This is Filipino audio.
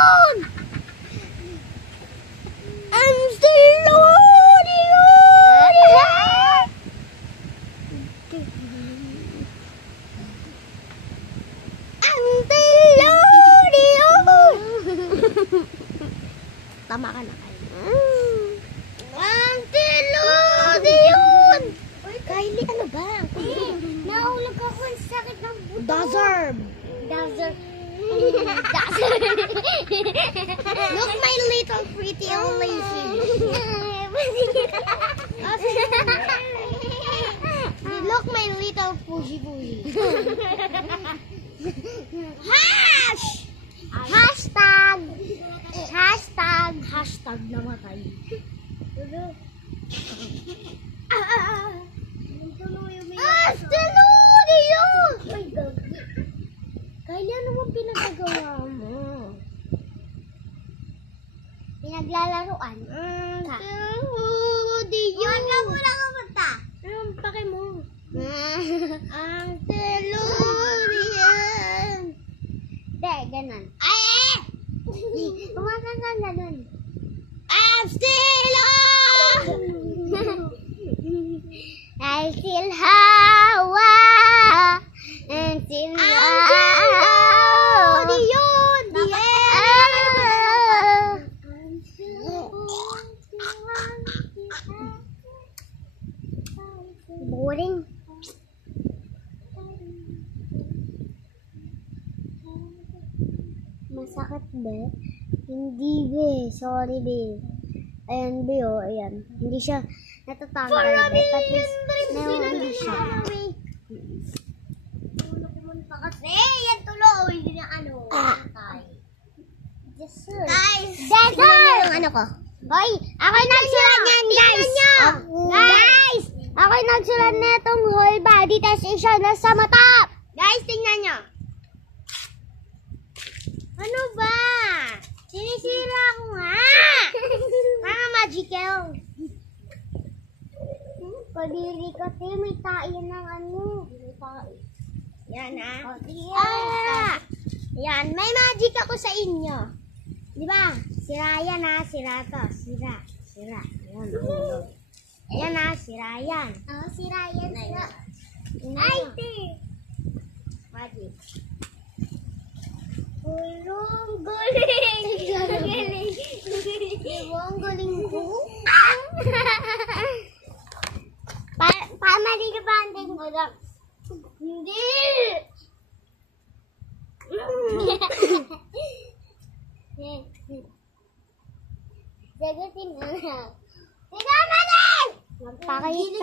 yun! I'm still loading on! I'm still loading on! Tama ka na kayo. I'm still loading on! Kylie, ano ba? Nahulog ako ang sakit ng buto. Dazerb. Look, my little pretty old lady. Look, my little pushy. Hashtag namatay. Steludi yun! My God. Kylie, ano mo pinagagawa mo? Pinaglalaroan? Steludi yun! Huwag ka muna kumanta. Anong pake mo? Ang Steludi yun! Hindi, ganun. Ay! Kumanta ka ganun. I'm still on! I still hawa and still hawa di yun di boring. Masakit ba? Hindi be, sorry be. Ayan be, oh, ayan. Hindi siya natatanggal be. At least, hindi siya. Kasi, yan tuloy. Hindi na ano. Guys! Yung ano ko. Hoy! Ako'y nagsulat niyan, guys! Guys! Ako'y nagsulat na itong whole body test siya na sa mata! Guys, tingnan nyo! Ano ba? Sinisira ko nga! Mga magical! Kadiri kasi may tain ng ano. Yan ah. Yan, may magic ako sa inyo. Di ba? Sira yan ah, sira to. Sira. Ayan, ayan ah, sira yan. Oo, sira yan. Ay, te! Magic. Galing! Ang galing ko. Pamali ka ba ang tingin mo lang? Hindi! Sagutin mo na. Tignan mo na! Magpakita.